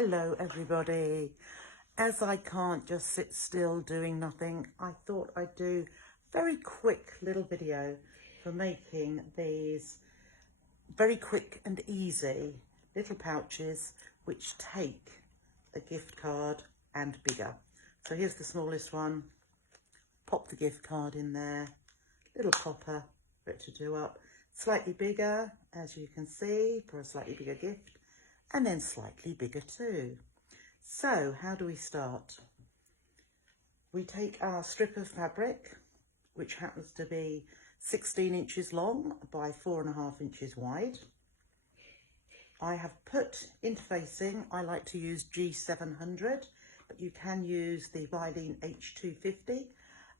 Hello everybody. As I can't just sit still doing nothing, I thought I'd do a very quick little video for making these very quick and easy little pouches which take a gift card and bigger. So here's the smallest one. Pop the gift card in there, little popper for it to do up. Slightly bigger, as you can see, for a slightly bigger gift. And then slightly bigger too. So how do we start? We take our strip of fabric, which happens to be 16 inches long by 4.5 inches wide. I have put interfacing, I like to use G700, but you can use the Vilene H250.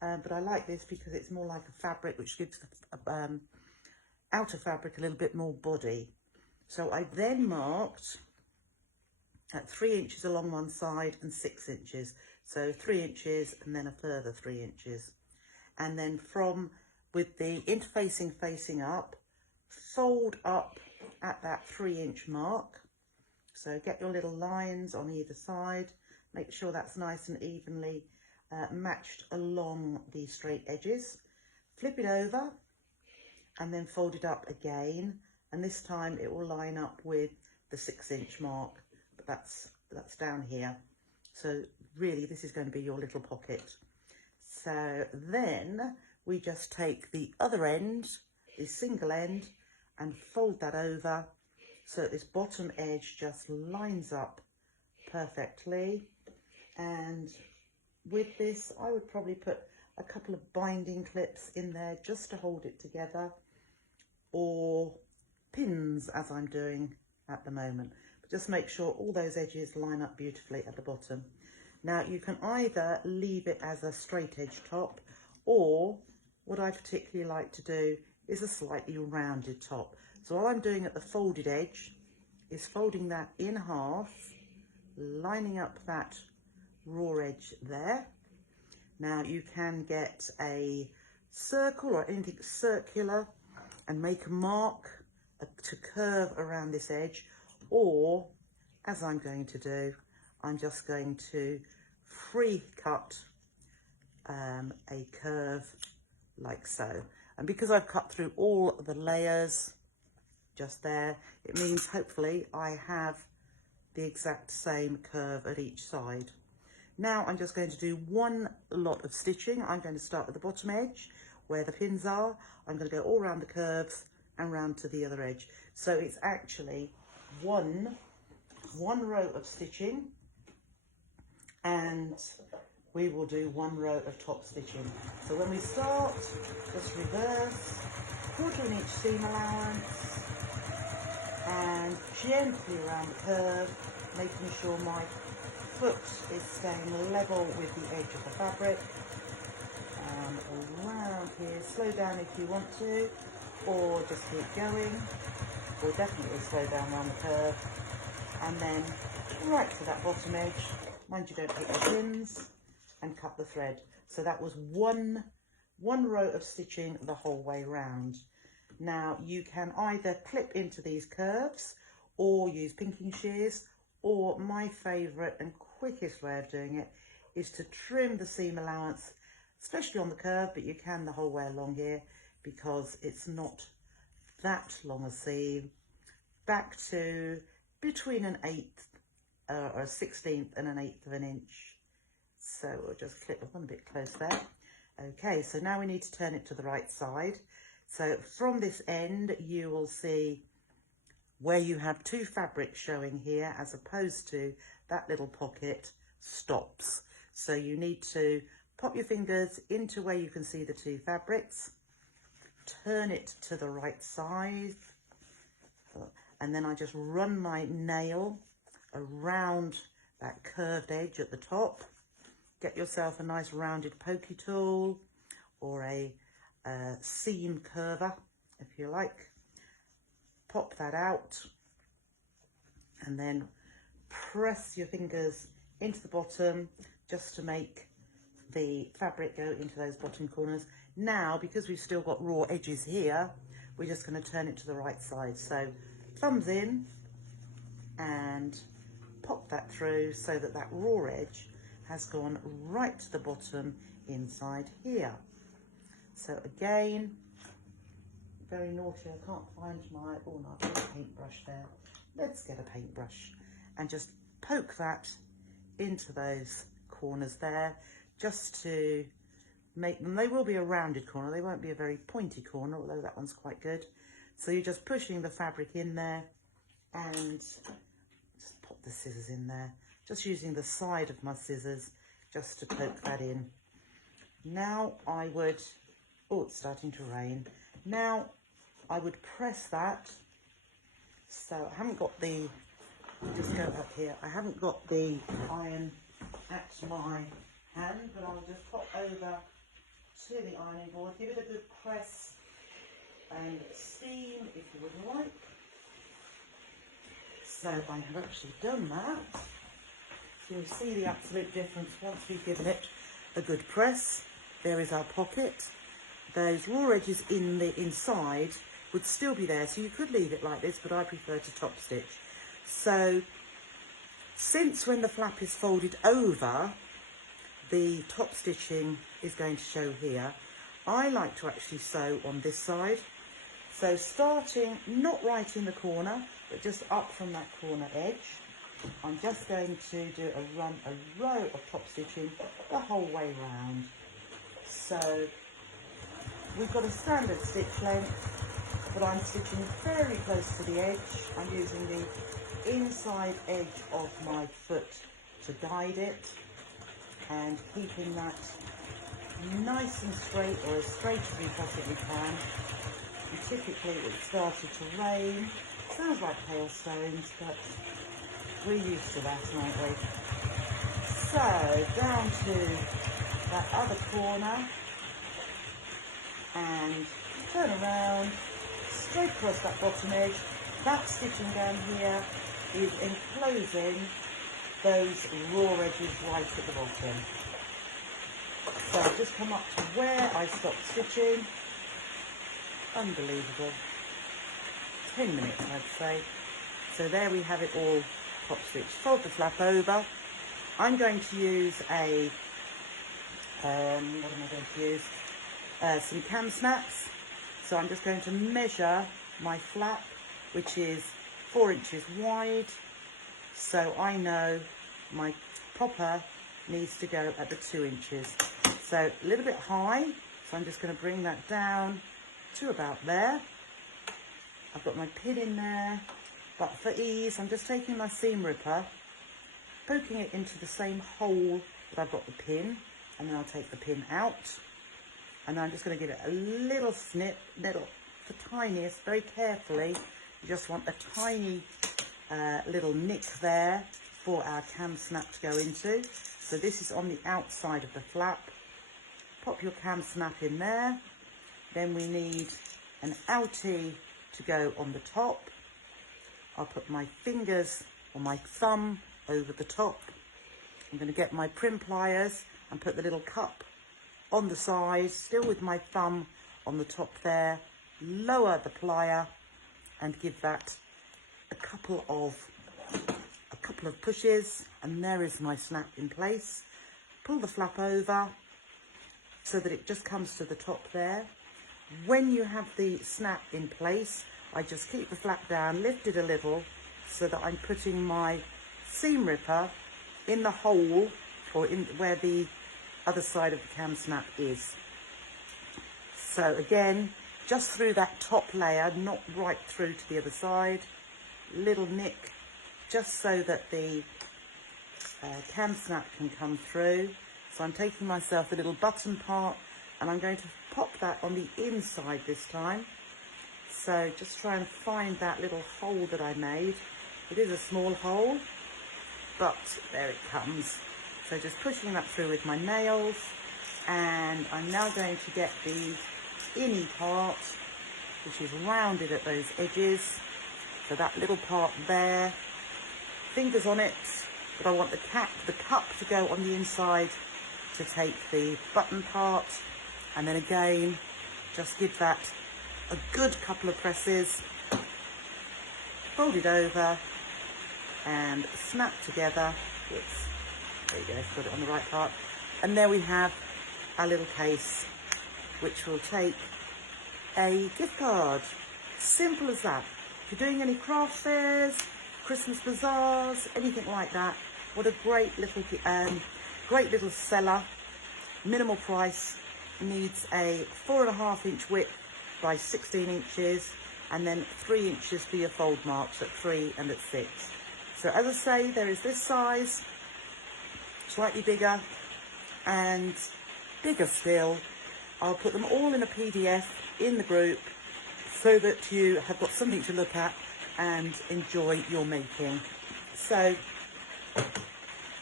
But I like this because it's more like a fabric which gives the outer fabric a little bit more body. So I then marked at 3 inches along one side and 6 inches. So 3 inches and then a further 3 inches. And then with the interfacing facing up, fold up at that 3-inch mark. So get your little lines on either side. Make sure that's nice and evenly matched along the straight edges. Flip it over and then fold it up again. And this time it will line up with the 6-inch mark, but that's down here. So really this is going to be your little pocket. So then we just take the other end, the single end, and fold that over so that this bottom edge just lines up perfectly. And with this, I would probably put a couple of binding clips in there just to hold it together, or pins as I'm doing at the moment, but just make sure all those edges line up beautifully at the bottom. Now you can either leave it as a straight edge top, or what I particularly like to do is a slightly rounded top. So all I'm doing at the folded edge is folding that in half, lining up that raw edge there. Now you can get a circle or anything circular and make a mark to curve around this edge, or as I'm going to do, I'm just going to free cut a curve like so. And because I've cut through all the layers just there, it means hopefully I have the exact same curve at each side. Now I'm just going to do one lot of stitching. I'm going to start at the bottom edge where the pins are. I'm going to go all around the curves and round to the other edge. So it's actually one row of stitching, and we will do one row of top stitching. So when we start, just reverse, 1/4 inch seam allowance, and gently around the curve, making sure my foot is staying level with the edge of the fabric. And around here, slow down if you want to, or just keep going, or definitely slow down around the curve, and then right to that bottom edge. Mind you don't hit the pins, and cut the thread. So that was one row of stitching the whole way round. Now you can either clip into these curves or use pinking shears, or my favourite and quickest way of doing it is to trim the seam allowance, especially on the curve, but you can the whole way along here because it's not that long a seam, back to between an 1/8 or a 1/16 and an 1/8 of an inch. So we'll just clip up on a bit close there. Okay, so now we need to turn it to the right side. So from this end, you will see where you have two fabrics showing here, as opposed to that little pocket stops. So you need to pop your fingers into where you can see the two fabrics, turn it to the right side, and then I just run my nail around that curved edge at the top. Get yourself a nice rounded pokey tool or a seam curver if you like. Pop that out and then press your fingers into the bottom just to make the fabric go into those bottom corners. Now, because we've still got raw edges here, we're just going to turn it to the right side. So thumbs in and pop that through so that that raw edge has gone right to the bottom inside here. So again, very naughty, I can't find my, oh no, I've got a paintbrush there. Let's get a paintbrush and just poke that into those corners there, just to make them, they will be a rounded corner, they won't be a very pointy corner, although that one's quite good. So you're just pushing the fabric in there and just pop the scissors in there, just using the side of my scissors just to poke that in. Now I would, oh, it's starting to rain. Now I would press that. So I haven't got the, just go up here, I haven't got the iron at my hand, but I'll just pop over to the ironing board, give it a good press and steam if you would like. So I have actually done that. So you'll see the absolute difference once we've given it a good press. There is our pocket. Those raw edges in the inside would still be there, so you could leave it like this, but I prefer to top stitch. So since when the flap is folded over, the top stitching is going to show here, I like to actually sew on this side. So starting not right in the corner, but just up from that corner edge, I'm just going to do a row of top stitching the whole way round. So we've got a standard stitch length, but I'm stitching very close to the edge. I'm using the inside edge of my foot to guide it and keeping that nice and straight, or as straight as we possibly can. And typically it started to rain. Sounds like hailstones, but we're used to that, aren't we? So down to that other corner and turn around, straight across that bottom edge. That stitching down here is enclosing those raw edges right at the bottom. So I've just come up to where I stopped stitching. Unbelievable. 10 minutes, I'd say. So there we have it all top stitched. Fold the flap over. I'm going to use a, what am I going to use? Some cam snaps. So I'm just going to measure my flap, which is 4 inches wide. So I know my popper needs to go at the 2 inches. So a little bit high. So I'm just going to bring that down to about there. I've got my pin in there, but for ease, I'm just taking my seam ripper, poking it into the same hole that I've got the pin, and then I'll take the pin out, and I'm just going to give it a little snip, the tiniest, very carefully. You just want a tiny little nick there for our cam snap to go into. So this is on the outside of the flap. Pop your cam snap in there. Then we need an outie to go on the top. I'll put my fingers or my thumb over the top. I'm going to get my prim pliers and put the little cup on the side, still with my thumb on the top there. Lower the plier and give that a couple of pushes, and there is my snap in place. Pull the flap over so that it just comes to the top there. When you have the snap in place, I just keep the flap down, lift it a little, so that I'm putting my seam ripper in the hole, or in where the other side of the cam snap is. So again, just through that top layer, not right through to the other side. Little nick, just so that the cam snap can come through. So I'm taking myself a little button part, and I'm going to pop that on the inside this time. So just try and find that little hole that I made. It is a small hole, but there it comes. So just pushing that through with my nails, and I'm now going to get the inny part, which is rounded at those edges. So that little part there, fingers on it, but I want the cup to go on the inside to take the button part. And then again, just give that a good couple of presses, fold it over, and snap together. Oops, there you go, put it on the right part. And there we have our little case, which will take a gift card. Simple as that. If you're doing any craft fairs, Christmas bazaars, anything like that, what a great little seller. Minimal price. Needs a 4.5 inch width by 16 inches, and then 3 inches for your fold marks at 3 and at 6. So as I say, there is this size, slightly bigger, and bigger still. I'll put them all in a PDF in the group so that you have got something to look at and enjoy your making. So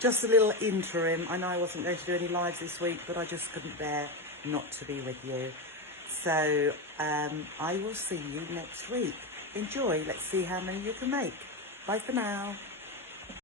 just a little interim. I know I wasn't going to do any lives this week, but I just couldn't bear not to be with you. So I will see you next week. Enjoy. Let's see how many you can make. Bye for now.